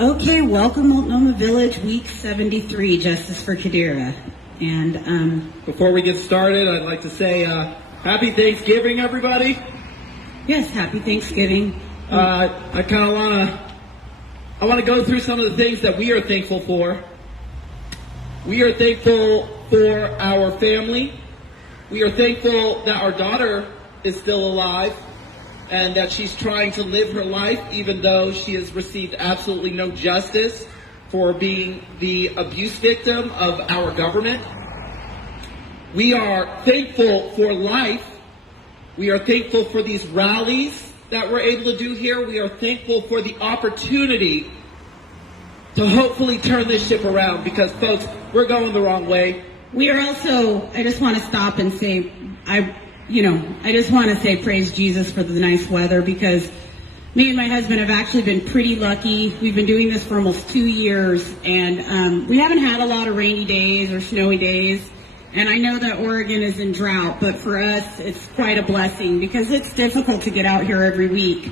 Okay, welcome Multnomah Village, week 73, Justice for Qadira. And Before we get started, I'd like to say happy Thanksgiving, everybody. yes, happy Thanksgiving. I kind of want to go through some of the things that we are thankful for. We are thankful for our family. We are thankful that our daughter is still alive and that she's trying to live her life even though she has received absolutely no justice for being the abuse victim of our government. We are thankful for life. We are thankful for these rallies that we're able to do here. We are thankful for the opportunity to hopefully turn this ship around because, folks, we're going the wrong way. We are also, I just want to stop and say, I just want to say praise Jesus for the nice weather because me and my husband have actually been pretty lucky. We've been doing this for almost 2 years, and we haven't had a lot of rainy days or snowy days. And I know that Oregon is in drought, but for us, it's quite a blessing because it's difficult to get out here every week,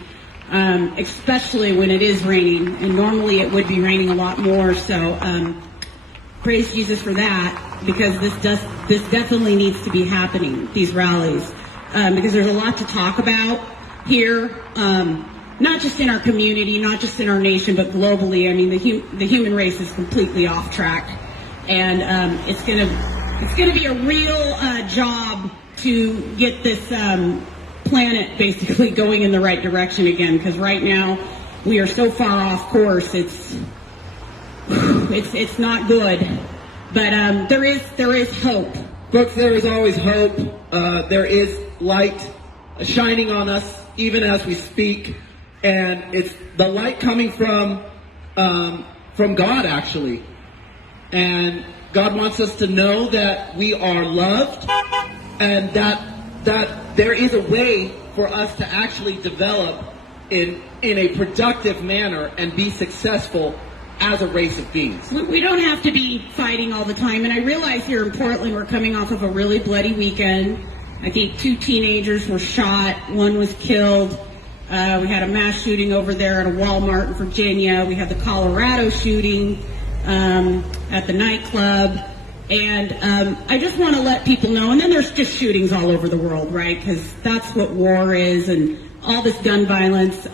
especially when it is raining. And normally it would be raining a lot more. So praise Jesus for that because this definitely needs to be happening, these rallies, because there's a lot to talk about here, not just in our community, not just in our nation, but globally. I mean, the human race is completely off track, and it's going to be a real job to get this planet basically going in the right direction again, because right now we are so far off course. It's not good, but there is hope. Folks, there is always hope. There is light shining on us even as we speak, and it's the light coming from God, actually. And God wants us to know that we are loved and that there is a way for us to actually develop in a productive manner and be successful as a race of beings. We don't have to be fighting all the time. And I realize here in Portland we're coming off of a really bloody weekend. I think 2 teenagers were shot. 1 was killed. We had a mass shooting over there at a Walmart in Virginia. We had the Colorado shooting at the nightclub, and I just want to let people know, and then there's just shootings all over the world, right, because that's what war is, and all this gun violence.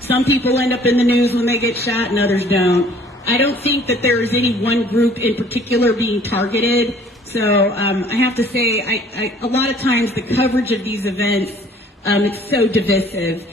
Some people end up in the news when they get shot and others don't. I don't think that there is any one group in particular being targeted, so I have to say, a lot of times the coverage of these events, it's so divisive.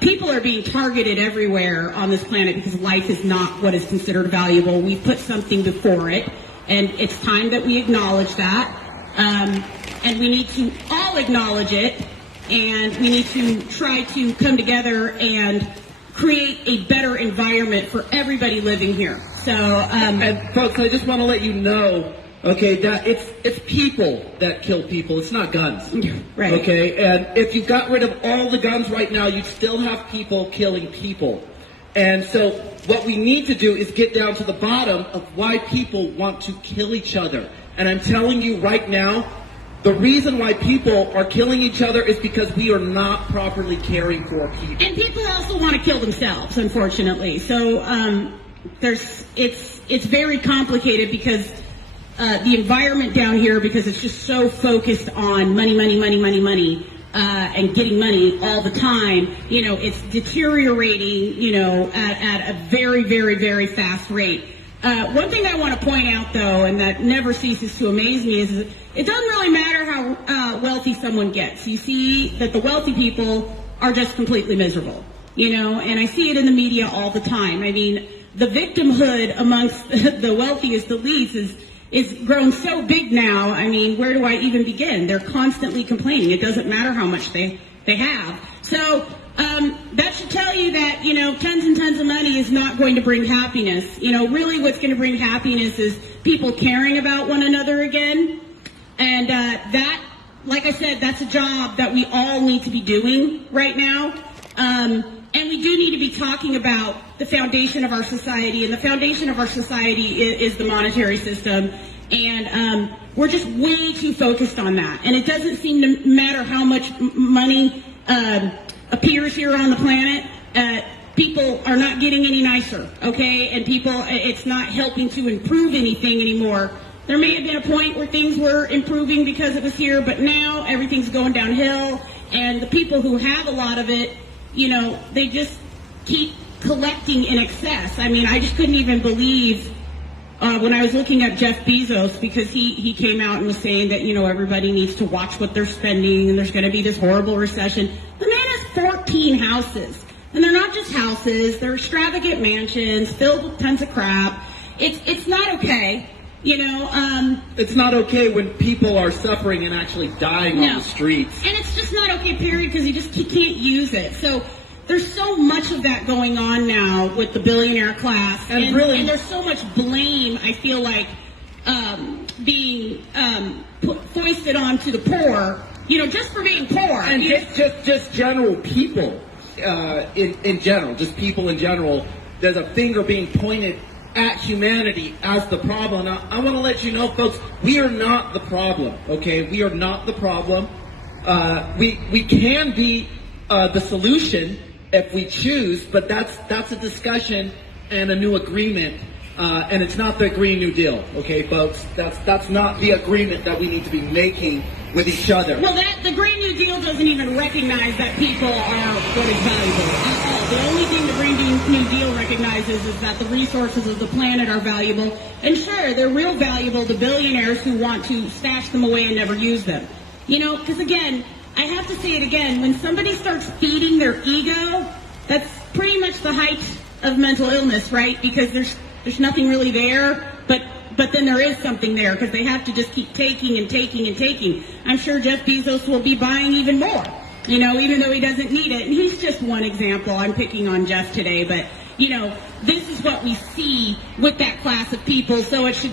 People are being targeted everywhere on this planet because life is not what is considered valuable. We've put something before it, and it's time that we acknowledge that. And we need to all acknowledge it, and we need to try to come together and create a better environment for everybody living here. So, and folks, I just want to let you know, okay, that it's people that kill people. It's not guns. Right. Okay, and if you got rid of all the guns right now, you'd still have people killing people. And so what we need to do is get down to the bottom of why people want to kill each other. And I'm telling you right now, the reason why people are killing each other is because we are not properly caring for people. And people also want to kill themselves, unfortunately. So it's very complicated because the environment down here, because it's just so focused on money, and getting money all the time, it's deteriorating, at a very, very, very fast rate. One thing I want to point out, though, and that never ceases to amaze me, is it doesn't really matter how wealthy someone gets. You see that the wealthy people are just completely miserable, and I see it in the media all the time. I mean, the victimhood amongst the wealthiest elites is grown so big now. I mean, where do I even begin? They're constantly complaining. It doesn't matter how much they have. So that should tell you that, tons and tons of money is not going to bring happiness. Really what's going to bring happiness is people caring about one another again. And that, like I said, that's a job that we all need to be doing right now. And we do need to be talking about the foundation of our society, and the foundation of our society is the monetary system. And we're just way too focused on that. And it doesn't seem to matter how much money appears here on the planet. people are not getting any nicer, okay? And it's not helping to improve anything anymore. There may have been a point where things were improving because it was here, but now everything's going downhill, and the people who have a lot of it, they just keep collecting in excess. I mean, I just couldn't even believe when I was looking at Jeff Bezos, because he came out and was saying that, everybody needs to watch what they're spending, and there's going to be this horrible recession. The man has 14 houses. And they're not just houses, they're extravagant mansions filled with tons of crap. It's not okay, It's not okay when people are suffering and actually dying on the streets. And it's just not okay, period, because he can't use it. So there's so much of that going on now with the billionaire class. And there's so much blame, I feel like, being foisted onto the poor, just for being poor. And just general people. In general, just people in general, there's a finger being pointed at humanity as the problem. Now, I want to let you know, folks, we are not the problem, okay? We are not the problem. We can be the solution if we choose, but that's a discussion and a new agreement, and it's not the Green New Deal, okay, folks? That's not the agreement that we need to be making with each other. Well, the Green New Deal doesn't even recognize that people are what is valuable. The only thing the Green New Deal recognizes is that the resources of the planet are valuable. And sure, they're real valuable to billionaires who want to stash them away and never use them. Because again, I have to say it again, when somebody starts feeding their ego, that's pretty much the height of mental illness, right? Because there's nothing really there, but then there is something there, because they have to just keep taking and taking and taking. I'm sure Jeff Bezos will be buying even more, even though he doesn't need it. And he's just one example. I'm picking on Jeff today, but, this is what we see with that class of people. So it should,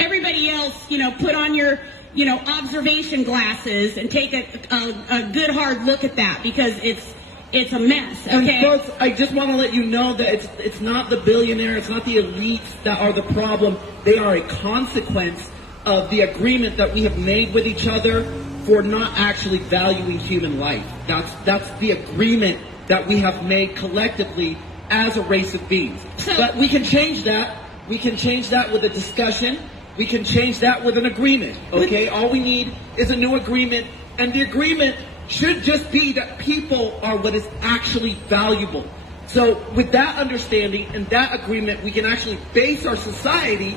everybody else, put on your, observation glasses and take a good hard look at that, because it's a mess, okay? And folks, I just want to let you know that it's not the billionaire, it's not the elites that are the problem. They are a consequence of the agreement that we have made with each other for not actually valuing human life. That's the agreement that we have made collectively as a race of beings. But we can change that. We can change that with a discussion. We can change that with an agreement, okay? All we need is a new agreement, and the agreement should just be that people are what is actually valuable. So with that understanding and that agreement, we can actually base our society.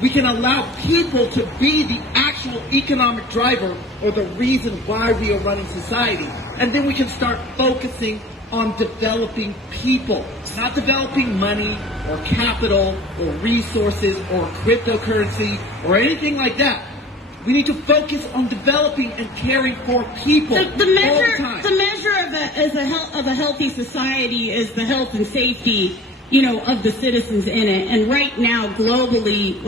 We can allow people to be the actual economic driver or the reason why we are running society. And then we can start focusing on developing people, not developing money or capital or resources or cryptocurrency or anything like that. We need to focus on developing and caring for people the all the time. The measure of a healthy society is the health and safety, of the citizens in it. And right now, globally,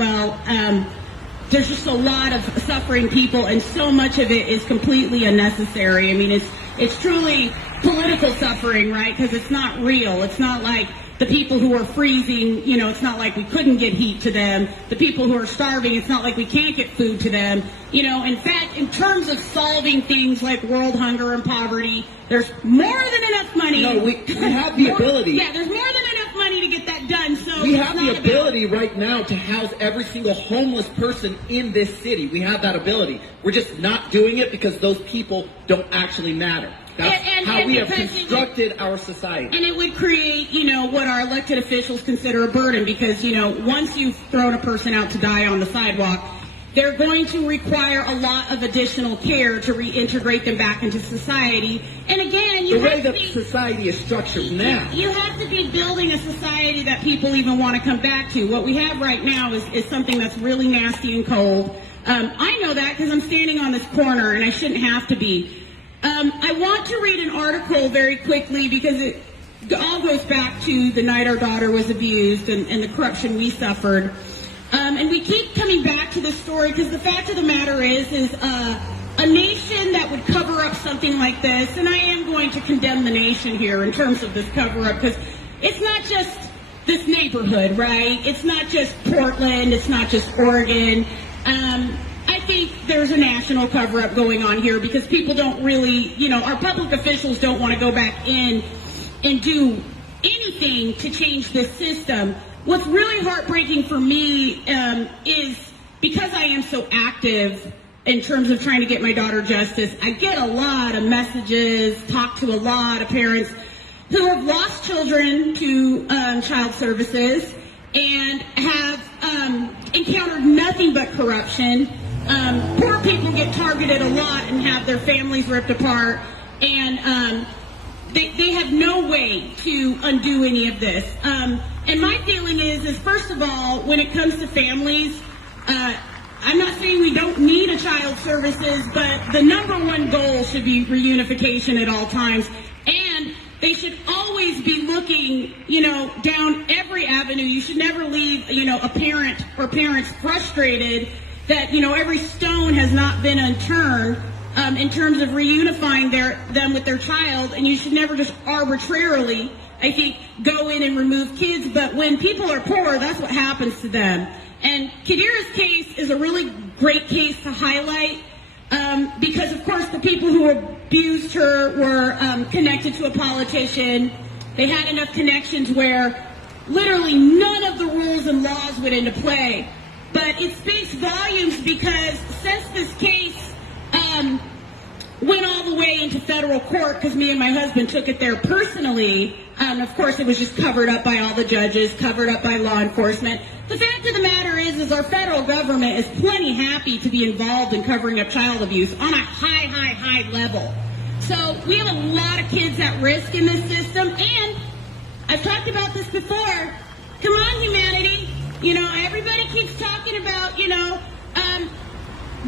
there's just a lot of suffering people, and so much of it is completely unnecessary. I mean, it's truly political suffering, right? Because it's not real. It's not like the people who are freezing, it's not like we couldn't get heat to them. The people who are starving, it's not like we can't get food to them. In fact, in terms of solving things like world hunger and poverty, there's more than enough money. No, we have the ability. Yeah, there's more than enough money to get that done. So we have the ability right now to house every single homeless person in this city. We have that ability. We're just not doing it because those people don't actually matter. That's how we have constructed our society. And it would create, what our elected officials consider a burden, because, once you've thrown a person out to die on the sidewalk, they're going to require a lot of additional care to reintegrate them back into society. And again, the way that society is structured now. You have to be building a society that people even want to come back to. What we have right now is something that's really nasty and cold. I know that because I'm standing on this corner, and I shouldn't have to be. I want to read an article very quickly, because it all goes back to the night our daughter was abused and the corruption we suffered. And we keep coming back to this story because the fact of the matter is a nation that would cover up something like this, and I am going to condemn the nation here in terms of this cover-up, because it's not just this neighborhood, right? It's not just Portland. It's not just Oregon. I think there's a national cover-up going on here, because people don't really, our public officials don't want to go back in and do anything to change this system. What's really heartbreaking for me is because I am so active in terms of trying to get my daughter justice, I get a lot of messages, talk to a lot of parents who have lost children to child services and have encountered nothing but corruption. Poor people get targeted a lot and have their families ripped apart, and they have no way to undo any of this. And my feeling is first of all, when it comes to families, I'm not saying we don't need a child services, but the number one goal should be reunification at all times. And they should always be looking, down every avenue. You should never leave, a parent or parents frustrated that, every stone has not been unturned in terms of reunifying them with their child. And you should never just arbitrarily, I think, go in and remove kids. But when people are poor, that's what happens to them. And Qadira's case is a really great case to highlight because, of course, the people who abused her were connected to a politician. They had enough connections where literally none of the rules and laws went into play. But it speaks volumes because since this case went all the way into federal court, because me and my husband took it there personally, of course it was just covered up by all the judges, covered up by law enforcement. The fact of the matter is our federal government is plenty happy to be involved in covering up child abuse on a high level. So we have a lot of kids at risk in this system, and I've talked about this before. Come on, humanity. Everybody keeps talking about,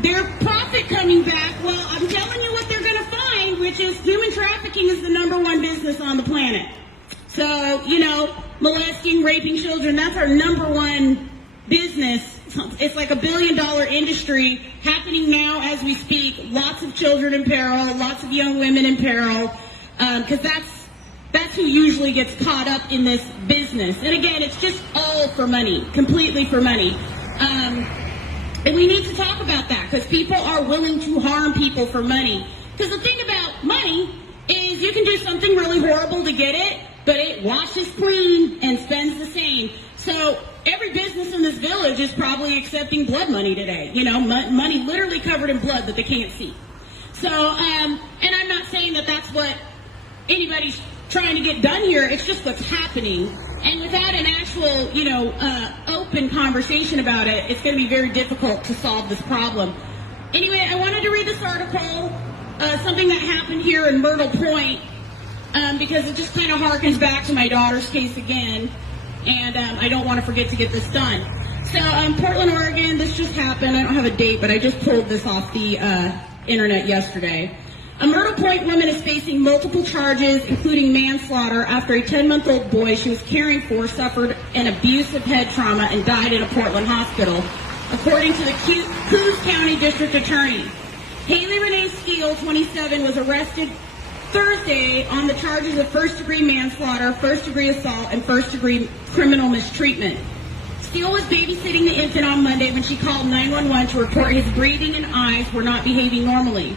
their profit coming back. Well, I'm telling you what they're going to find, which is human trafficking is the number one business on the planet. So, molesting, raping children, that's our number one business. It's like $1 billion industry happening now as we speak. Lots of children in peril, lots of young women in peril, because that's who usually gets caught up in this business. And again, it's just all for money, completely for money. And we need to talk about that because people are willing to harm people for money. Because the thing about money is you can do something really horrible to get it, but it washes clean and spends the same. So every business in this village is probably accepting blood money today. Money literally covered in blood that they can't see. So, and I'm not saying that that's what anybody's trying to get done here. It's just what's happening. And without an actual, open conversation about it, it's going to be very difficult to solve this problem. Anyway, I wanted to read this article, something that happened here in Myrtle Point, because it just kind of harkens back to my daughter's case again, and I don't want to forget to get this done. So, Portland, Oregon, this just happened. I don't have a date, but I just pulled this off the internet yesterday. A Myrtle Point woman is facing multiple charges, including manslaughter, after a 10-month-old boy she was caring for suffered an abusive head trauma and died in a Portland hospital, according to the Coos County District Attorney. Haley Renee Steele, 27, was arrested Thursday on the charges of first-degree manslaughter, first-degree assault, and first-degree criminal mistreatment. Steele was babysitting the infant on Monday when she called 911 to report his breathing and eyes were not behaving normally.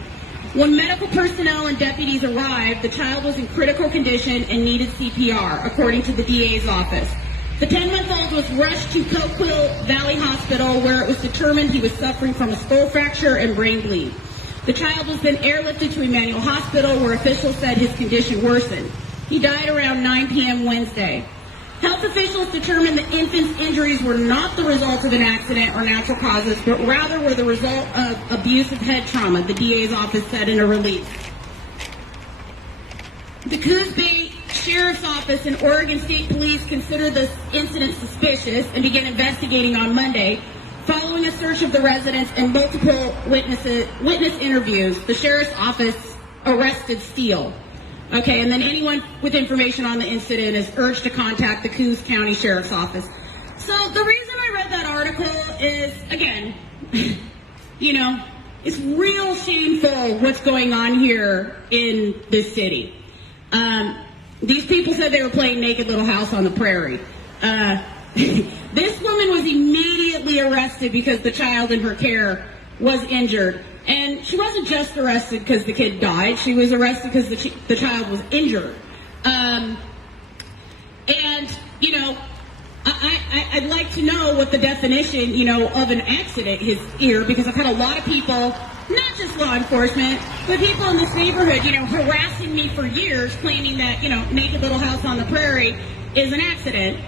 When medical personnel and deputies arrived, the child was in critical condition and needed CPR, according to the DA's office. The 10-month-old was rushed to Coquille Valley Hospital, where it was determined he was suffering from a skull fracture and brain bleed. The child was then airlifted to Emmanuel Hospital, where officials said his condition worsened. He died around 9 p.m. Wednesday. Health officials determined the infant's injuries were not the result of an accident or natural causes, but rather were the result of abusive head trauma, the DA's office said in a release. The Coos Bay Sheriff's Office and Oregon State Police considered this incident suspicious and began investigating on Monday. Following a search of the residence and multiple witness interviews, the Sheriff's Office arrested Steele. Okay, and then anyone with information on the incident is urged to contact the Coos County Sheriff's Office. So the reason I read that article is, again, it's real shameful what's going on here in this city. These people said they were playing Naked Little House on the Prairie. This woman was immediately arrested because the child in her care was injured. And she wasn't just arrested because the kid died. She was arrested because the child was injured. And to know what the definition, of an accident is here, because I've had a lot of people, not just law enforcement, but people in this neighborhood, harassing me for years, claiming that, Naked Little House on the Prairie is an accident.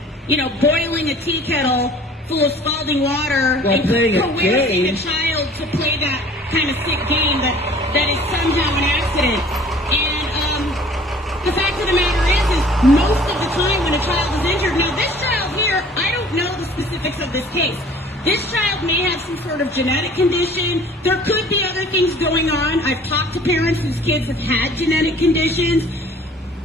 Boiling a tea kettle full of scalding water and coercing a child to play that kind of sick game that is somehow an accident. And the fact of the matter is most of the time when a child is injured, now this child here, I don't know the specifics of this case. This child may have some sort of genetic condition. There could be other things going on. I've talked to parents whose kids have had genetic conditions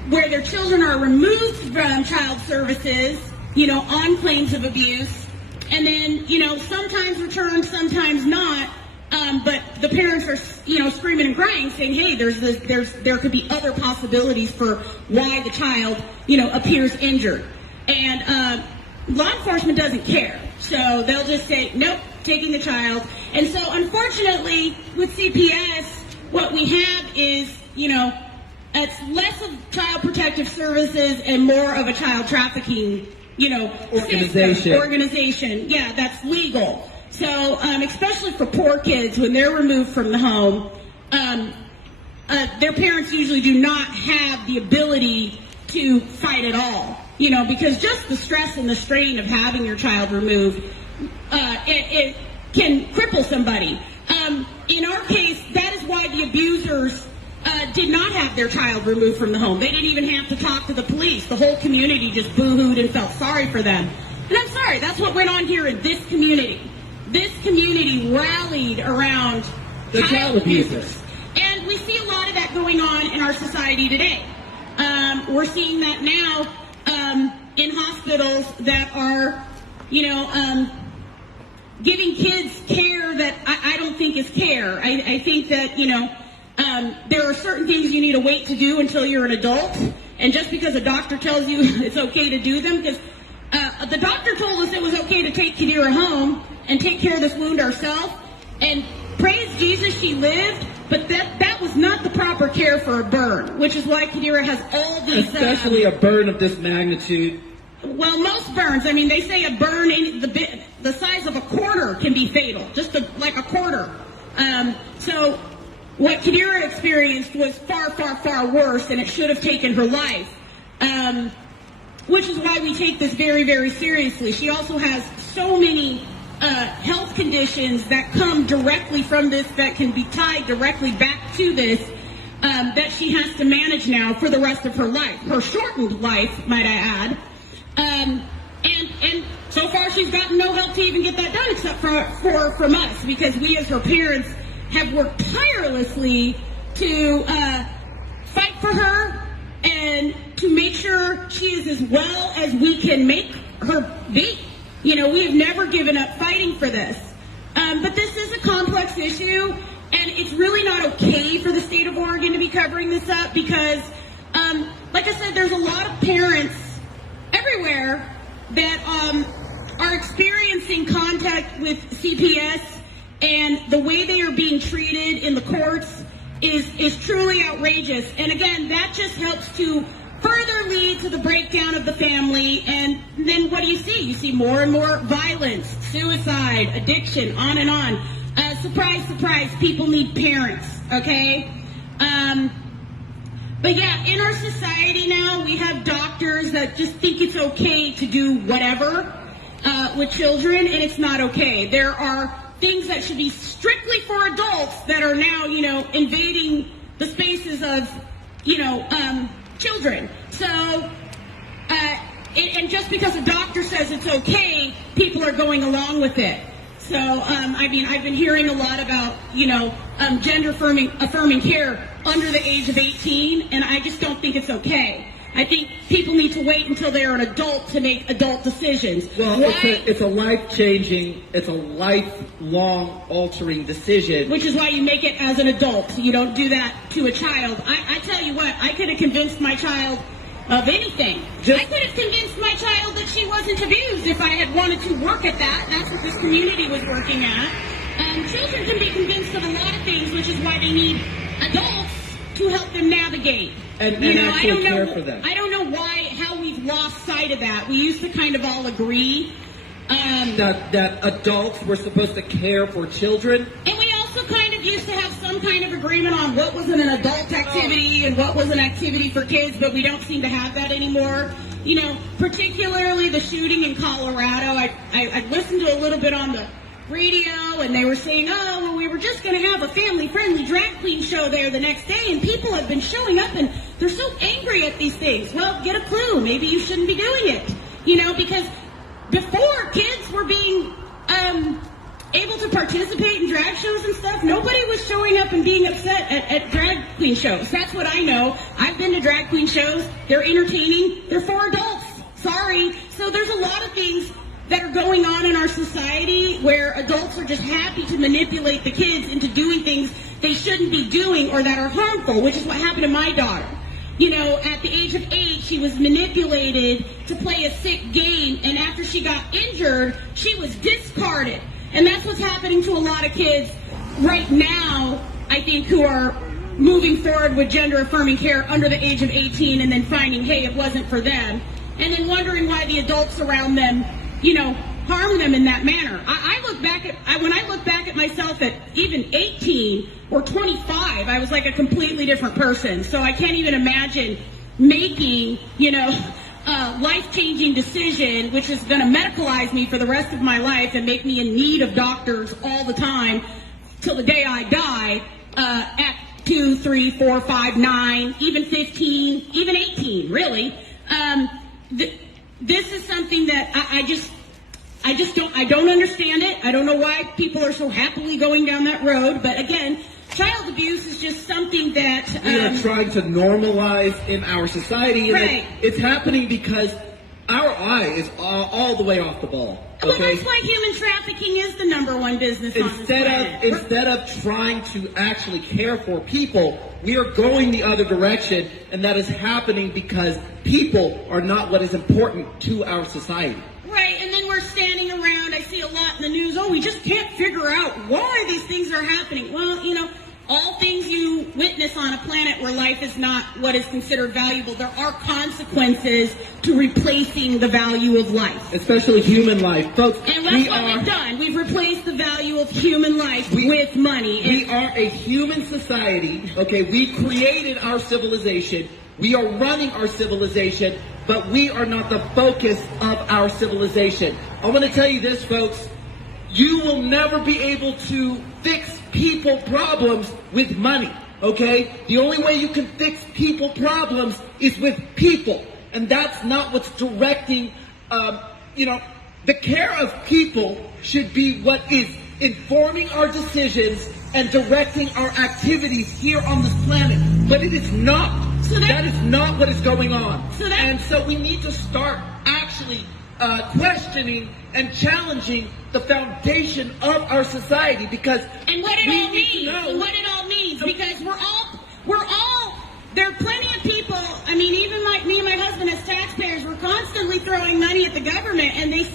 where their children are removed from child services, on claims of abuse, and then, sometimes returned, sometimes not. But the parents are, screaming and crying, saying, "Hey, there could be other possibilities for why the child, appears injured." And law enforcement doesn't care, so they'll just say, "Nope, taking the child." And so, unfortunately, with CPS, what we have is, it's less of child protective services and more of a child trafficking, organization. Yeah, that's legal. So, especially for poor kids, when they're removed from the home, their parents usually do not have the ability to fight at all, because just the stress and the strain of having your child removed, it can cripple somebody. In our case, that is why the abusers did not have their child removed from the home. They didn't even have to talk to the police. The whole community just boo-hooed and felt sorry for them. And I'm sorry, that's what went on here in this community. This community rallied around the child abusers. And we see a lot of that going on in our society today. We're seeing that now in hospitals that are, giving kids care that I don't think is care. I think that, there are certain things you need to wait to do until you're an adult. And just because a doctor tells you it's okay to do them, because the doctor told us it was okay to take Qadira home and take care of this wound ourselves. And praise Jesus, she lived, but that was not the proper care for a burn, which is why Qadira has all these... Especially a burn of this magnitude. Well, most burns, they say a burn in the size of a quarter can be fatal, just like a quarter. So what Qadira experienced was far, far, far worse, and it should have taken her life. Which is why we take this very, very seriously. She also has so many health conditions that come directly from this, that can be tied directly back to this, that she has to manage now for the rest of her life. Her shortened life, might I add. And so far she's gotten no help to even get that done, except from us, because we as her parents have worked tirelessly to fight for her and to make sure she is as well as we can make her be. We have never given up fighting for this. But this is a complex issue, and it's really not okay for the state of Oregon to be covering this up because, like I said, there's a lot of parents everywhere that are experiencing contact with CPS, and the way they are being treated in the courts is truly outrageous. And again, that just helps to further lead to the breakdown of the family. And then what do you see? You see more and more violence, suicide, addiction, on and on. Surprise, surprise, people need parents, okay? But yeah, in our society now, we have doctors that just think it's okay to do whatever with children, and it's not okay. There are things that should be strictly for adults that are now, invading the spaces of, children. So, and just because a doctor says it's okay, people are going along with it. So, I've been hearing a lot about, gender affirming care under the age of 18, and I just don't think it's okay. I think people need to wait until they're an adult to make adult decisions. Well, it's a life-changing, it's a lifelong altering decision. Which is why you make it as an adult. You don't do that to a child. I tell you what, I could have convinced my child of anything. I could have convinced my child that she wasn't abused if I had wanted to work at that. That's what this community was working at. Children can be convinced of a lot of things, which is why they need adults to help them navigate. And actually care for them. I don't know how we've lost sight of that. We used to kind of all agree that adults were supposed to care for children. And we also kind of used to have some kind of agreement on what was an adult activity and what was an activity for kids, but we don't seem to have that anymore. You know, particularly the shooting in Colorado. I listened to a little bit on the radio, and they were saying, oh, well, we were just going to have a family-friendly drag queen show there the next day, and people have been showing up, and they're so angry at these things. Well, get a clue. Maybe you shouldn't be doing it, you know, because before kids were being able to participate in drag shows and stuff, nobody was showing up and being upset at drag queen shows. That's what I know. I've been to drag queen shows. They're entertaining. They're for adults. Sorry. So there's a lot of things that are going on in our society where adults are just happy to manipulate the kids into doing things they shouldn't be doing or that are harmful, which is what happened to my daughter. You know, at the age of 8, she was manipulated to play a sick game, and after she got injured, she was discarded. And that's what's happening to a lot of kids right now, I think, who are moving forward with gender-affirming care under the age of 18 and then finding, hey, it wasn't for them, and then wondering why the adults around them, you know, harm them in that manner. When I look back at myself at even 18 or 25, I was like a completely different person. So I can't even imagine making, you know, a life-changing decision, which is going to medicalize me for the rest of my life and make me in need of doctors all the time till the day I die, at 2, 3, 4, 5, 9, even 15, even 18, really. This is something that I don't understand it. I don't know why people are so happily going down that road. But again, child abuse is just something that we are trying to normalize in our society. And right. It's happening because our eye is all the way off the ball. Okay? Well, that's why human trafficking is the #1 business on this planet. Instead of trying to actually care for people, we are going the other direction, and that is happening because people are not what is important to our society. Right, and then we're standing around, I see a lot in the news, oh, we just can't figure out why these things are happening. Well, you know, all things you witness on a planet where life is not what is considered valuable, there are consequences to replacing the value of life. Especially human life. Folks, and that's what we've done. We've replaced the value of human life with money. We are a human society, okay? We created our civilization. We are running our civilization, but we are not the focus of our civilization. I want to tell you this, folks. You will never be able to fix people problems with money, okay? The only way you can fix people problems is with people. And that's not what's directing, the care of people should be what is informing our decisions and directing our activities here on this planet. But it is not. That is not what is going on. And so we need to start actually questioning and challenging the foundation of our society because and what it all means. And what it all means, because we're all. There are plenty of people. I mean, even like me and my husband as taxpayers, we're constantly throwing money at the government, and they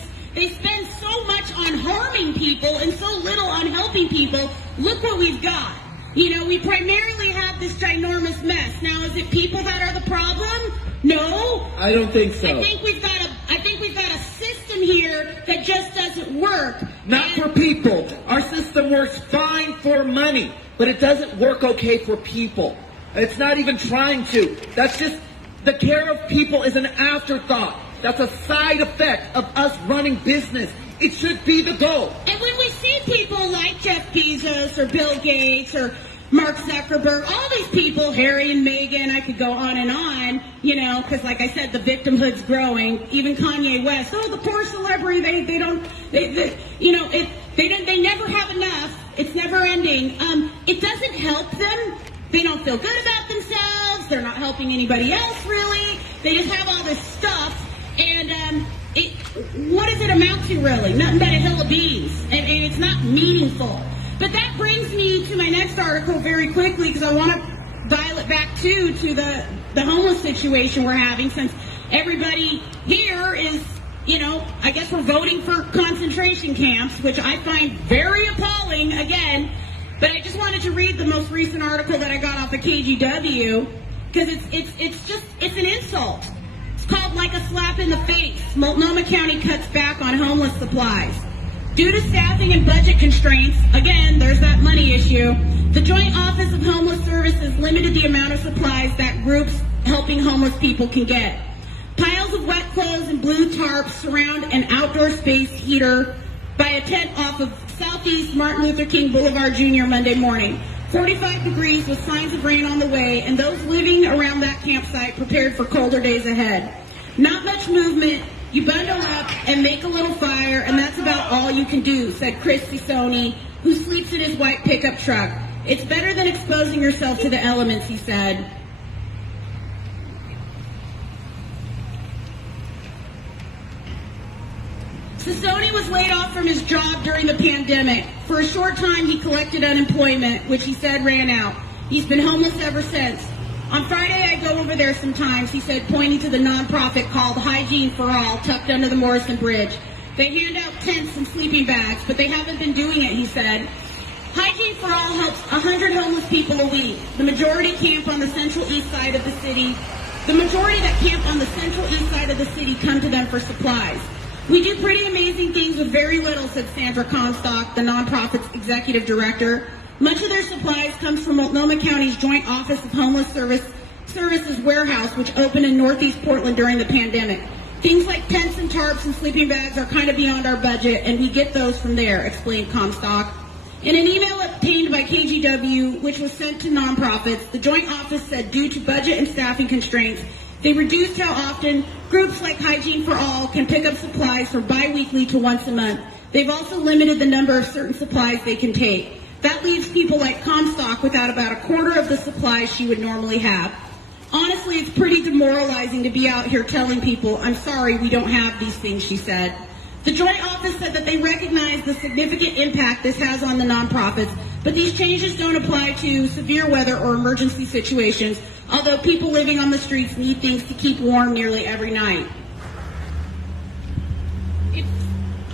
spend so much on harming people and so little on helping people. Look what we've got. You know, we primarily have this ginormous mess. Now, is it people that are the problem? No. I don't think so. I think we've got a system here that just doesn't work. Not for people. Our system works fine for money, but it doesn't work okay for people. It's not even trying to. That's just, the care of people is an afterthought. That's a side effect of us running business. It should be the goal. And when we see people like Jeff Bezos or Bill Gates or Mark Zuckerberg, all these people, Harry and Meghan, I could go on, you know, because like I said, the victimhood's growing. Even Kanye West, oh, the poor celebrity, they never have enough. It's never ending. It doesn't help them. They don't feel good about themselves. They're not helping anybody else, really. They just have all this stuff. And what does it amount to, really? Nothing but a hill of beans. And it's not meaningful. But that brings me to my next article very quickly, because I want to dial it back to the homeless situation we're having, since everybody here is, you know, I guess we're voting for concentration camps, which I find very appalling, again. But I just wanted to read the most recent article that I got off of KGW, because it's an insult. It's called Like like a slap in the face, Multnomah County cuts back on homeless supplies. Due to staffing and budget constraints, again, there's that money issue, the Joint Office of Homeless Services limited the amount of supplies that groups helping homeless people can get. Piles of wet clothes and blue tarps surround an outdoor space heater by a tent off of Southeast Martin Luther King Boulevard Jr. Monday morning. 45 degrees with signs of rain on the way, and those living around that campsite prepared for colder days ahead. Not much movement. You bundle up and make a little fire, and that's about all you can do, said Chris Sisoni, who sleeps in his white pickup truck. It's better than exposing yourself to the elements, he said. Sisoni was laid off from his job during the pandemic. For a short time, he collected unemployment, which he said ran out. He's been homeless ever since. On Friday, I go over there sometimes, he said, pointing to the nonprofit called Hygiene for All, tucked under the Morrison Bridge. They hand out tents and sleeping bags, but they haven't been doing it, he said. Hygiene for All helps 100 homeless people a week. The majority camp on the central east side of the city. The majority that camp on the central east side of the city come to them for supplies. We do pretty amazing things with very little, said Sandra Comstock, the nonprofit's executive director. Much of their supplies comes from Multnomah County's Joint Office of Homeless Services warehouse, which opened in Northeast Portland during the pandemic. Things like tents and tarps and sleeping bags are kind of beyond our budget, and we get those from there, explained Comstock. In an email obtained by KGW, which was sent to nonprofits, the Joint Office said due to budget and staffing constraints, they reduced how often groups like Hygiene for All can pick up supplies from bi-weekly to once a month. They've also limited the number of certain supplies they can take. That leaves people like Comstock without about a quarter of the supplies she would normally have. Honestly, it's pretty demoralizing to be out here telling people, I'm sorry, we don't have these things, she said. The Joint Office said that they recognize the significant impact this has on the nonprofits, but these changes don't apply to severe weather or emergency situations, although people living on the streets need things to keep warm nearly every night.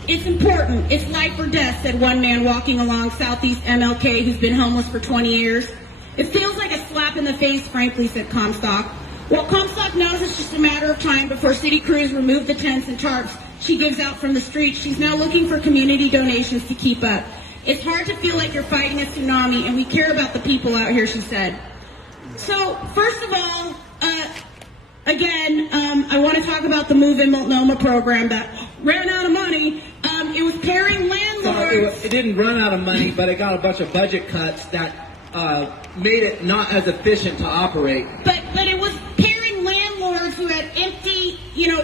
It's important. It's life or death, said one man walking along Southeast MLK who's been homeless for 20 years. It feels like a slap in the face, frankly, said Comstock. While Comstock knows it's just a matter of time before city crews remove the tents and tarps she gives out from the streets, she's now looking for community donations to keep up. It's hard to feel like you're fighting a tsunami, and we care about the people out here, she said. So, first of all, I want to talk about the Move in Multnomah program that ran out of money. It was pairing landlords. It didn't run out of money, but it got a bunch of budget cuts that made it not as efficient to operate. But it was pairing landlords who had empty,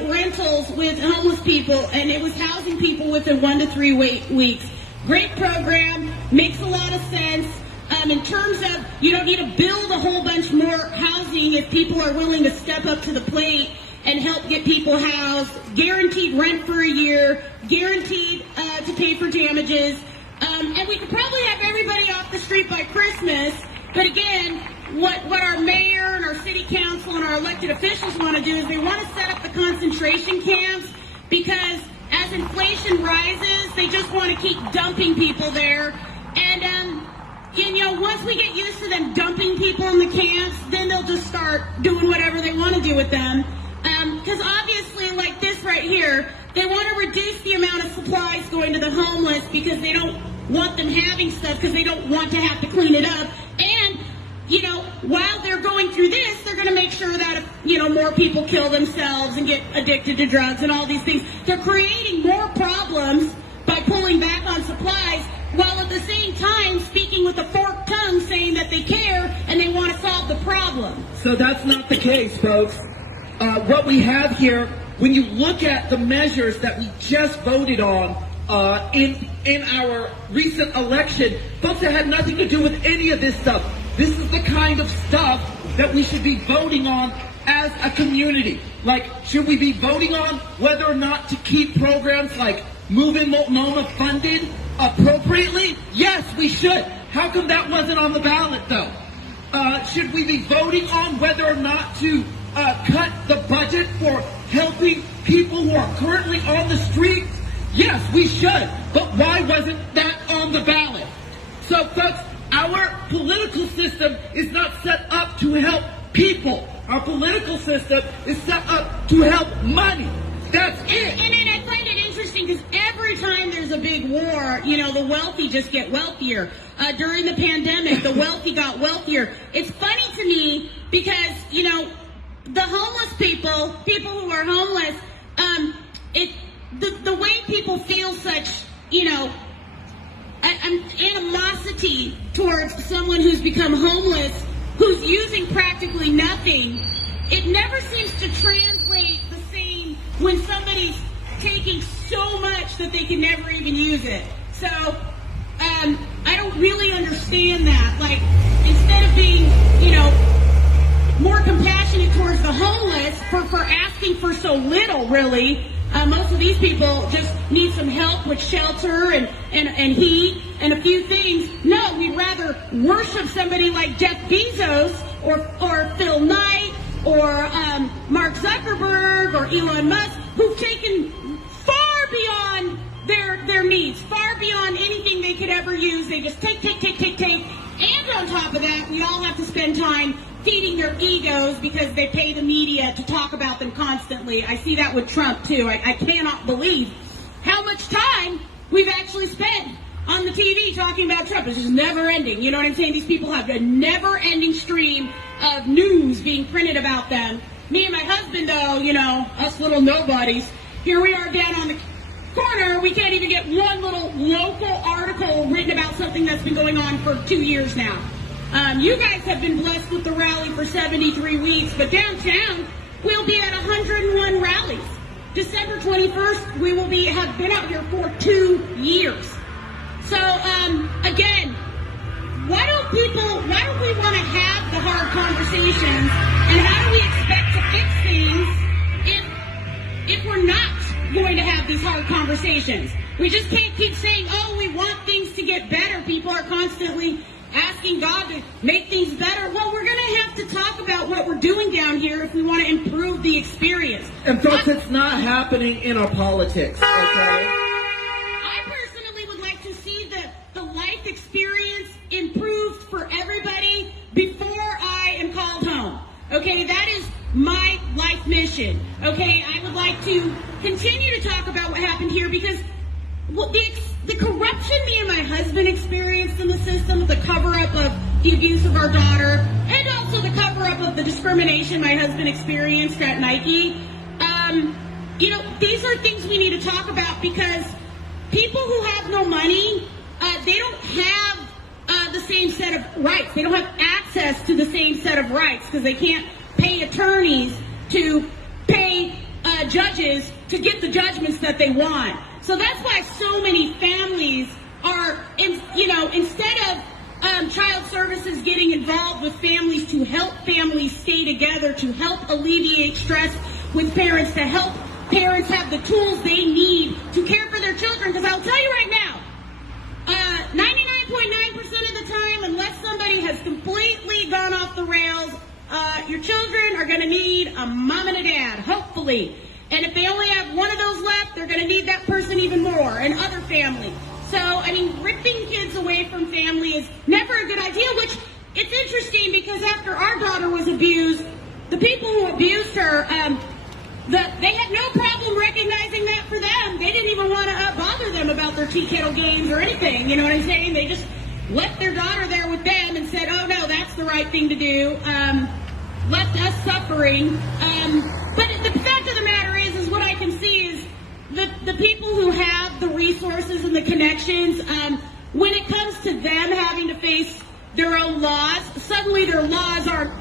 rentals with homeless people, and it was housing people within 1 to 3 weeks. Great program, makes a lot of sense. In terms of, you don't need to build a whole bunch more housing if people are willing to step up to the plate and help get people housed, guaranteed rent for a year, guaranteed to pay for damages, and we could probably have everybody off the street by Christmas. But again, what our mayor and our city council and our elected officials want to do is they want to set up the concentration camps, because as inflation rises, they just want to keep dumping people there. And once we get used to them dumping people in the camps, then they'll just start doing whatever they want to do with them. Because obviously, like this right here, they want to reduce the amount of supplies going to the homeless because they don't want them having stuff, because they don't want to have to clean it up. And, while they're going through this, they're going to make sure that, more people kill themselves and get addicted to drugs and all these things. They're creating more problems by pulling back on supplies, while at the same time speaking with a forked tongue saying that they care and they want to solve the problem. So that's not the case, folks. What we have here, when you look at the measures that we just voted on in our recent election, folks, that had nothing to do with any of this stuff. This is the kind of stuff that we should be voting on as a community. Like, should we be voting on whether or not to keep programs like Move in Multnomah funded appropriately? Yes, we should. How come that wasn't on the ballot, though? Should we be voting on whether or not to cut the budget for helping people who are currently on the streets? Yes, we should. But why wasn't that on the ballot? So, folks, our political system is not set up to help people. Our political system is set up to help money. That's it. And I find it interesting because every time there's a big war, the wealthy just get wealthier. During the pandemic, the wealthy got wealthier. It's funny to me because, the homeless people who are homeless, the way people feel such, an animosity towards someone who's become homeless, who's using practically nothing, it never seems to translate the same when somebody's taking so much that they can never even use it. So, I don't really understand that. Like, instead of being, more compassionate towards the homeless for asking for so little, really, most of these people just need some help with shelter and heat and a few things. No, we'd rather worship somebody like Jeff Bezos or Phil Knight or Mark Zuckerberg or Elon Musk, who've taken far beyond their needs, far beyond anything they could ever use. They just take. And on top of that, we all have to spend time feeding their egos because they pay the media to talk about them constantly. I see that with Trump, too. I cannot believe how much time we've actually spent on the TV talking about Trump. It's just never ending. You know what I'm saying? These people have a never-ending stream of news being printed about them. Me and my husband, though, us little nobodies, here we are down on the corner. We can't even get one little local article written about something that's been going on for 2 years now. You guys have been blessed with the rally for 73 weeks, but downtown, we'll be at 101 rallies. December 21st, we will have been out here for 2 years. So, again, why don't we want to have the hard conversations, and how do we expect to fix things if we're not going to have these hard conversations? We just can't keep saying, we want things to get better. People are constantly asking God to make things better. Well, we're going to have to talk about what we're doing down here if we want to improve the experience. And folks, it's not happening in our politics, okay? I personally would like to see the life experience improved for everybody before I am called home. Okay, that is my life mission. Okay, I would like to continue to talk about what happened here because the corruption me and my husband experienced in the system, the cover-up of the abuse of our daughter, and also the cover-up of the discrimination my husband experienced at Nike, these are things we need to talk about because people who have no money, they don't have the same set of rights. They don't have access to the same set of rights because they can't pay attorneys to pay judges to get the judgments that they want. So that's why so many families are, instead of child services getting involved with families to help families stay together, to help alleviate stress with parents, to help parents have the tools they need to care for their children. Because I'll tell you right now, 99.9% of the time, unless somebody has completely gone off the rails, your children are going to need a mom and a dad, hopefully. And if they only have one of those left, they're going to need that person even more, and other family. So, ripping kids away from family is never a good idea, which it's interesting because after our daughter was abused, the people who abused her, they had no problem recognizing that for them. They didn't even want to bother them about their tea kettle games or anything, you know what I'm saying? They just left their daughter there with them and said, oh no, that's the right thing to do, left us suffering. But the fact of the matter is what I can see is the people who have the resources and the connections, when it comes to them having to face their own laws, suddenly their laws aren't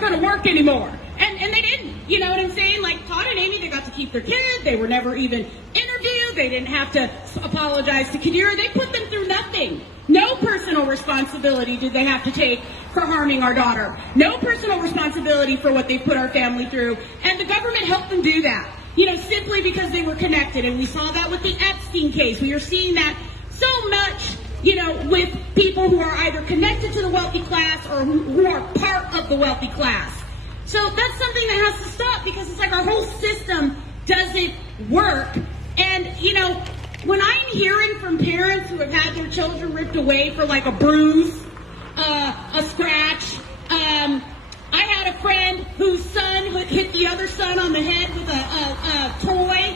going to work anymore. And they didn't, you know what I'm saying? Like Todd and Amy, they got to keep their kid. They were never even interviewed. They didn't have to apologize to Qadira. They put them through nothing. No personal responsibility did they have to take for harming our daughter. No personal responsibility for what they put our family through. And the government helped them do that, simply because they were connected. And we saw that with the Epstein case. We are seeing that so much, with people who are either connected to the wealthy class or who are part of the wealthy class. So that's something that has to stop because it's like our whole system doesn't work. And, when I'm hearing from parents who have had their children ripped away for like a bruise, a scratch, hit the other son on the head with a toy,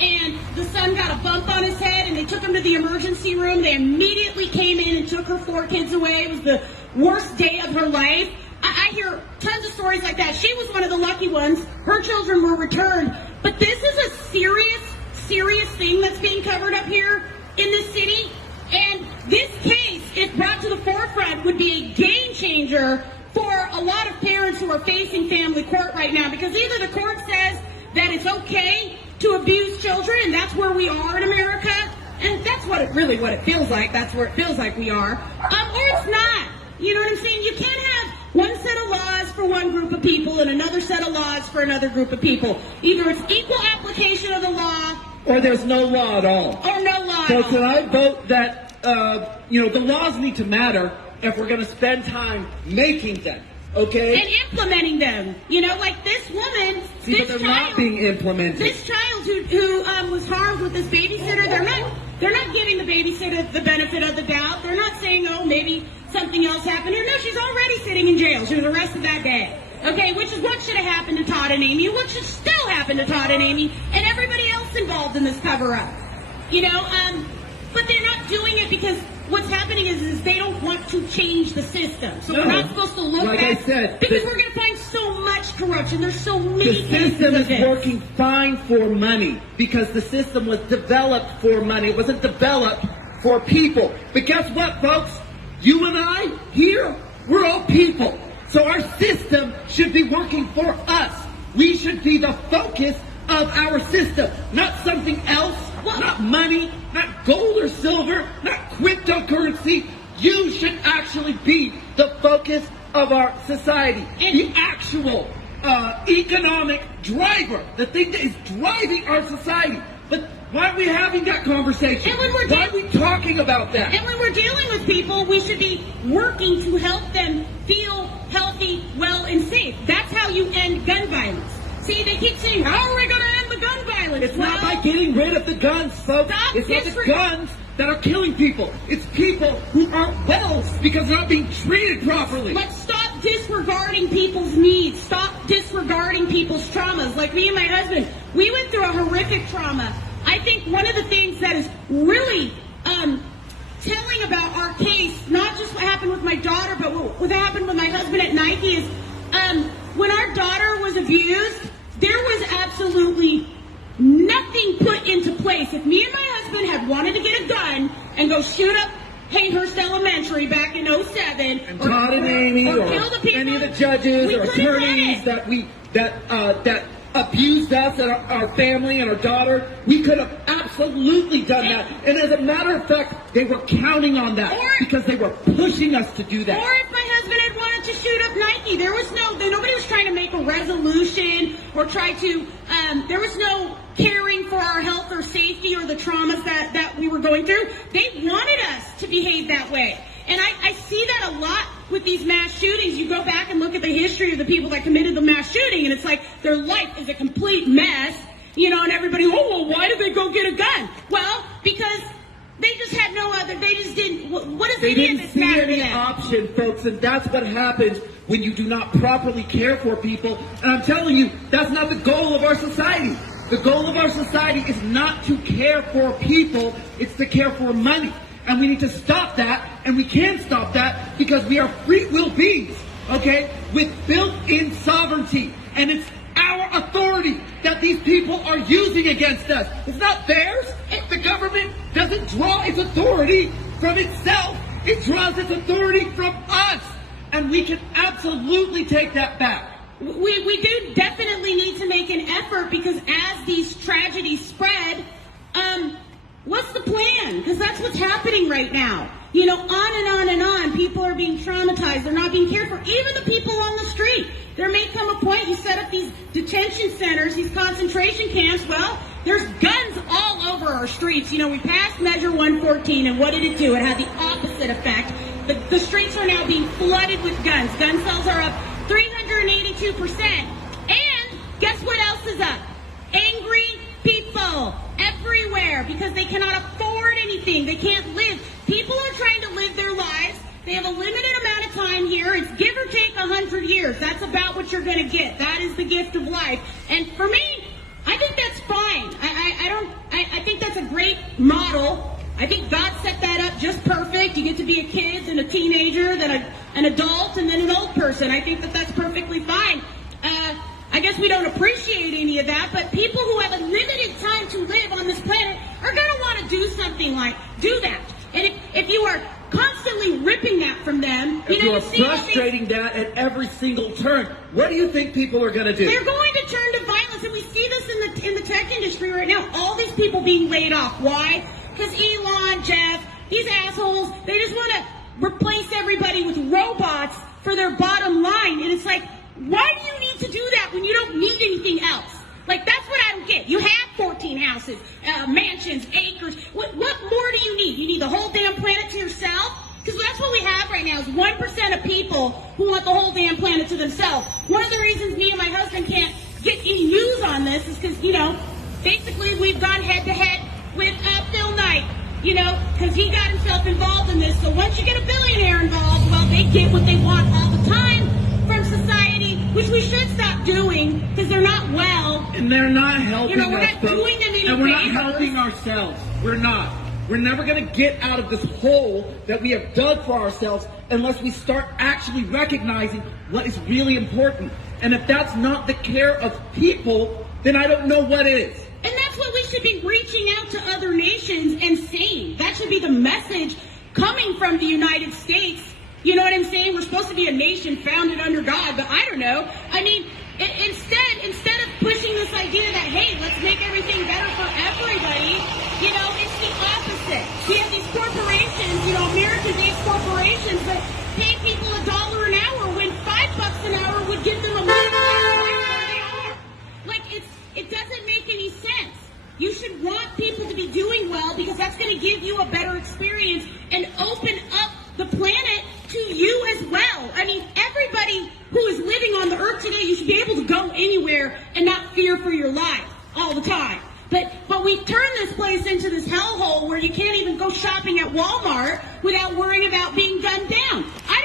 and the son got a bump on his head, and they took him to the emergency room. They immediately came in and took her 4 kids away. It was the worst day of her life. I hear tons of stories like that. She was one of the lucky ones. Her children were returned. But this is a serious thing that's being covered up here in this city. And this case, if brought to the forefront, would be a game changer for a lot of parents who are facing family court right now. Because either the court says that it's okay to abuse children, and that's where we are in America, and that's what it feels like. That's where it feels like we are, or it's not. You know what I'm saying? You can't have one set of laws for one group of people and another set of laws for another group of people. Either it's equal application of the law, or there's no law at all. Or no law So at all. can I vote that, the laws need to matter if we're going to spend time making them, okay? And implementing them. Like this woman, See, but they're not being implemented. This child who was harmed with this babysitter, they're not giving the babysitter the benefit of the doubt. They're not saying, oh, maybe something else happened here. No, she's already sitting in jail. She was arrested that day. Okay, which is what should have happened to Todd and Amy, what should still happen to Todd and Amy, and everybody else involved in this cover-up. But they're not doing it because what's happening is they don't want to change the system. So No. we're not supposed to look Like at I said, because we're going to find so much corruption. There's so many The cases system of is this. working fine for money because the system was developed for money. It wasn't developed for people. But guess what, folks? You and I here, we're all people. So our system should be working for us. We should be the focus of our system, not something else, not money, not gold or silver, not cryptocurrency. You should actually be the focus of our society. The actual economic driver, the thing that is driving our society. But why are we having that conversation? And when we're why are we talking about that? And when we're dealing with people, we should be working to help them feel healthy, well, and safe. That's how you end gun violence. See, they keep saying, how are we going to end the gun violence? It's not by getting rid of the guns, folks. It's not the guns that are killing people. It's people who aren't well because they're not being treated properly. Let's stop disregarding people's needs. Stop disregarding people's traumas. Like me and my husband, we went through a horrific trauma. I think one of the things that is really telling about our case, not just what happened with my daughter, but what happened with my husband at Nike is when our daughter was abused, there was absolutely nothing put into place. If me and my husband had wanted to get a gun and go shoot up Hayhurst Elementary back in 07, And Todd and Amy, or kill the people, any of the judges we or couldn't run attorneys it. that abused us and our family and our daughter, we could have absolutely done that. And as a matter of fact, they were counting on that because they were pushing us to do that. Or if my husband had wanted to shoot up Nike, nobody was trying to make a resolution or try to, there was no caring for our health or safety or the traumas that we were going through. They wanted us to behave that way. And I see that a lot with these mass shootings. You go back and look at the history of the people that committed the mass shooting, and it's like their life is a complete mess, and everybody, why did they go get a gun? Well, because they just had no other, they just didn't, what does any of this matter to any them? option, folks, and that's what happens when you do not properly care for people. And I'm telling you, that's not the goal of our society. The goal of our society is not to care for people, it's to care for money. And we need to stop that, and we can stop that because we are free will beings, okay, with built-in sovereignty. And it's our authority that these people are using against us. It's not theirs. The government doesn't draw its authority from itself. It draws its authority from us. And we can absolutely take that back. We do definitely need to make an effort because as these tragedies spread, what's the plan? Because that's what's happening right now. On and on and on. People are being traumatized. They're not being cared for. Even the people on the street. There may come a point you set up these detention centers, these concentration camps. Well, there's guns all over our streets. We passed Measure 114, and what did it do? It had the opposite effect. The streets are now being flooded with guns. Gun sales are up 382%. And guess what else is up? Angry people everywhere because they cannot afford anything. They can't live. People are trying to live their lives. They have a limited amount of time here. It's give or take 100 years. That's about what what you're going to get. That is the gift of life. And for me, I think that's fine. I think that's a great model. I think God set that up just perfect. You get to be a kid, then a teenager, then an adult, and then an old person. I think that that's perfectly fine. I guess we don't appreciate any of that, but people who have a limited time to live on this planet are going to want to do something like do that. And if you are constantly ripping that from them, if you are see frustrating that at every single turn, what do you think people are going to do? They're going to turn to violence, and we see this in the tech industry right now. All these people being laid off. Why? Because Elon, Jeff, these assholes, they just want to replace everybody with robots for their bottom line. And it's like, why do you need to do that when you don't need anything else? Like, that's what I don't get. You have 14 houses, mansions, acres. What more do you need? You need the whole damn planet to yourself? Because that's what we have right now is 1% of people who want the whole damn planet to themselves. One of the reasons me and my husband can't get any news on this is because, basically we've gone head-to-head with Phil Knight, because he got himself involved in this. So once you get a billionaire involved, well, they get what they want all the time from society, which we should stop doing because they're not well. And they're not helping we're us, not doing them any and we're not favors. helping ourselves. We're not. We're never going to get out of this hole that we have dug for ourselves unless we start actually recognizing what is really important. And if that's not the care of people, then I don't know what is. And that's what we should be reaching out to other nations and saying. That should be the message coming from the United States. You know what I'm saying? We're supposed to be a nation founded under God, but I don't know. I mean, instead of pushing this idea that, hey, let's make everything better for everybody, it's the opposite. We have these corporations, American-based corporations that pay people $1 an hour when $5 an hour would give them $1 million where they are. Like, it doesn't make any sense. You should want people to be doing well because that's going to give you a better experience and open up the planet to you as well. I mean, everybody who is living on the earth today, you should be able to go anywhere and not fear for your life all the time. But we turn this place into this hellhole where you can't even go shopping at Walmart without worrying about being gunned down. I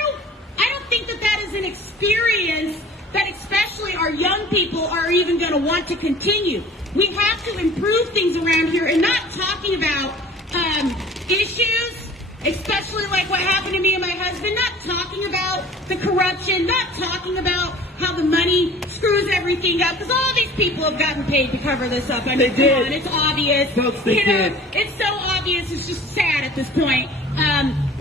don't think that is an experience that especially our young people are even going to want to continue. We have to improve things around here and not talking about issues, especially like what happened to me and my husband, not talking about the corruption, not talking about how the money screws everything up, because all these people have gotten paid to cover this up. I mean, They did. come on, it's obvious. Folks, they did. It's so obvious, it's just sad at this point.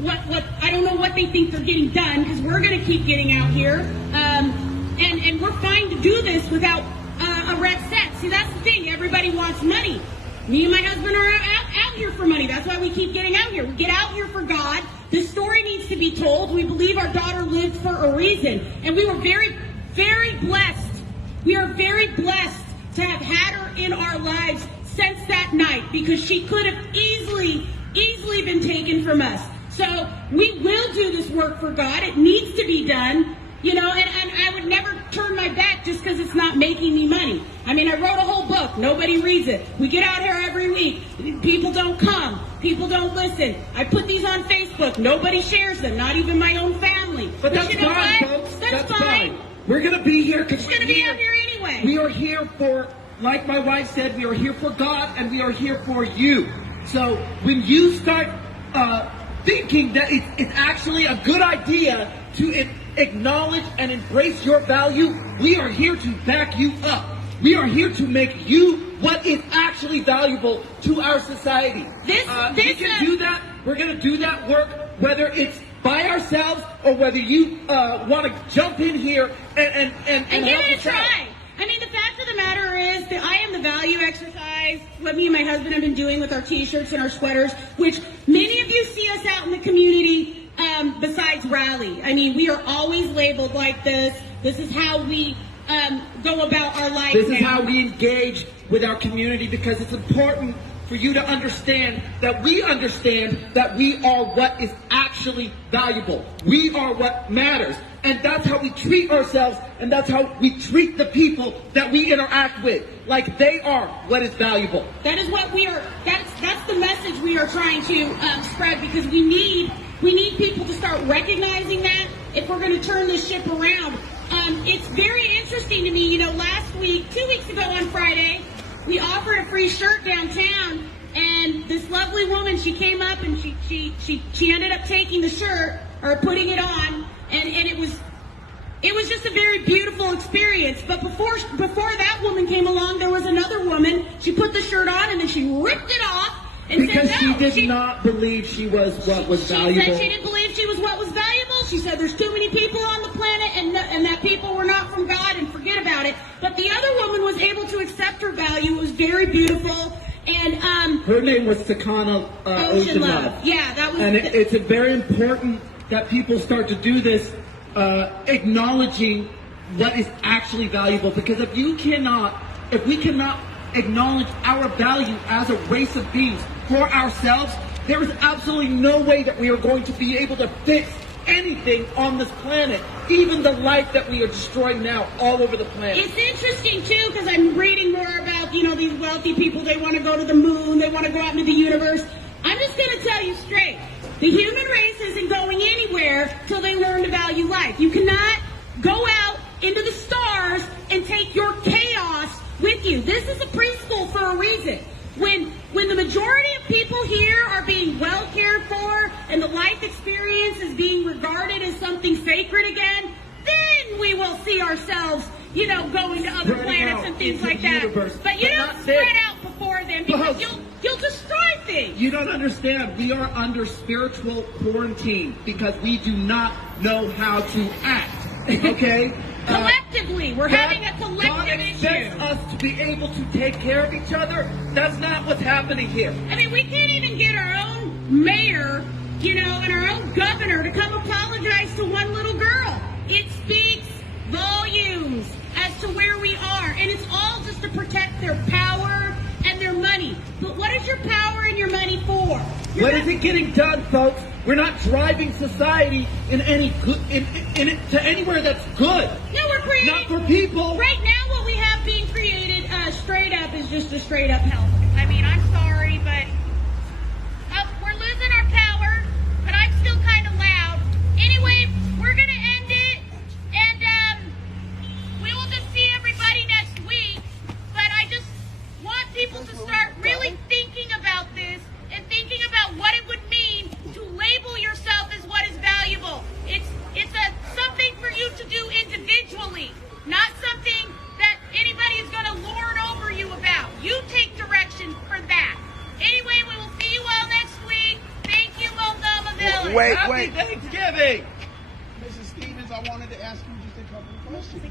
What I don't know what they think they're getting done, because we're going to keep getting out here, and we're fine to do this without a red cent. See, that's the thing. Everybody wants money. Me and my husband are out here for money. That's why we keep getting out here. We get out here for God. This story needs to be told. We believe our daughter lived for a reason. And we were very, very blessed. We are very blessed to have had her in our lives since that night, because she could have easily been taken from us. So we will do this work for God. It needs to be done. And I would never turn my back just because it's not making me money. I mean, I wrote a whole book. Nobody reads it. We get out here every week. People don't come. People don't listen. I put these on Facebook. Nobody shares them, not even my own family. But that's you know fine, what? folks. That's fine. We're going to be here because We're going to be out here anyway. We are here for, like my wife said, we are here for God and we are here for you. So when you start thinking that it's actually a good idea to acknowledge and embrace your value, we are here to back you up. We are here to make you what is actually valuable to our society. We can do that. We're going to do that work, whether it's by ourselves or whether you want to jump in here and give help it a us out. try. I mean, the fact of the matter is that I am the value exercise, what me and my husband have been doing with our T-shirts and our sweaters, which many of you see us out in the community besides rally. I mean, we are always labeled like this. This is how we go about our life. This is how we engage with our community, because it's important for you to understand that we are what is actually valuable. We are what matters. And that's how we treat ourselves, and that's how we treat the people that we interact with. Like they are what is valuable. That is what we are, that's the message we are trying to spread, because we need people to start recognizing that if we're going to turn this ship around. it's very interesting to me. You know, last week, 2 weeks ago on Friday, we offered a free shirt downtown, and this lovely woman, she came up and she ended up taking the shirt or putting it on, and it was just a very beautiful experience. But before that woman came along, there was another woman. She put the shirt on and then she ripped it off and Because said no. she did not believe she was what was valuable. She said she didn't believe she was what was valuable. She said there's too many people on the planet and that people were not from God and forget about it. But the other woman was able to accept her value. It was very beautiful. And her name was Sakana Ocean Love. Yeah, that was. And it's very important that people start to do this, acknowledging what is actually valuable. Because if we cannot acknowledge our value as a race of beings for ourselves, there is absolutely no way that we are going to be able to fix anything on this planet, even the life that we are destroying now all over the planet. It's interesting too, because I'm reading more about, you know, these wealthy people. They want to go to the moon, they want to go out into the universe. I'm just going to tell you straight, the human race isn't going anywhere till they learn to value life. You cannot go out into the stars and take your chaos with you. This is a preschool for a reason. When the majority of people here are being well cared for and the life experience is being regarded as something sacred again, then we will see ourselves, you know, going to other planets and things like that. Universe, but you don't spread out before then, because you'll destroy things. You don't understand. We are under spiritual quarantine because we do not know how to act. Okay? Collectively, we're having a collective God issue. expects us to be able to take care of each other. That's not what's happening here. I mean, we can't even get our own mayor, you know, and our own governor to come apologize to one little girl. It speaks volumes as to where we are, and it's all just to protect their power and their money. But what is your power and your money for? What is it getting done, folks? We're not driving society in any good, to anywhere that's good. No, we're creating. Not for people. Right now, what we have being created, straight up, is just a straight up hell. I mean, I'm sorry, but we're losing our power. But I'm still kind of loud. Anyway, we're gonna end it, and we will just see everybody next week. But I just want people to start really thinking about this and thinking about what it would mean to label yourself as what is valuable. It's something for you to do individually, not something that anybody is going to lord over you about. You take direction for that. Anyway, we will see you all next week. Thank you, Moldova Village. Happy Thanksgiving. Mrs. Stevens, I wanted to ask you just a couple of questions.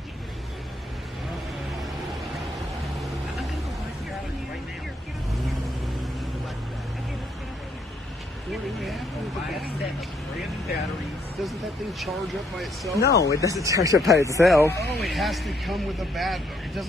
Doesn't that thing charge up by itself? No, it doesn't charge up by itself. Oh, it has to come with a battery. It doesn't.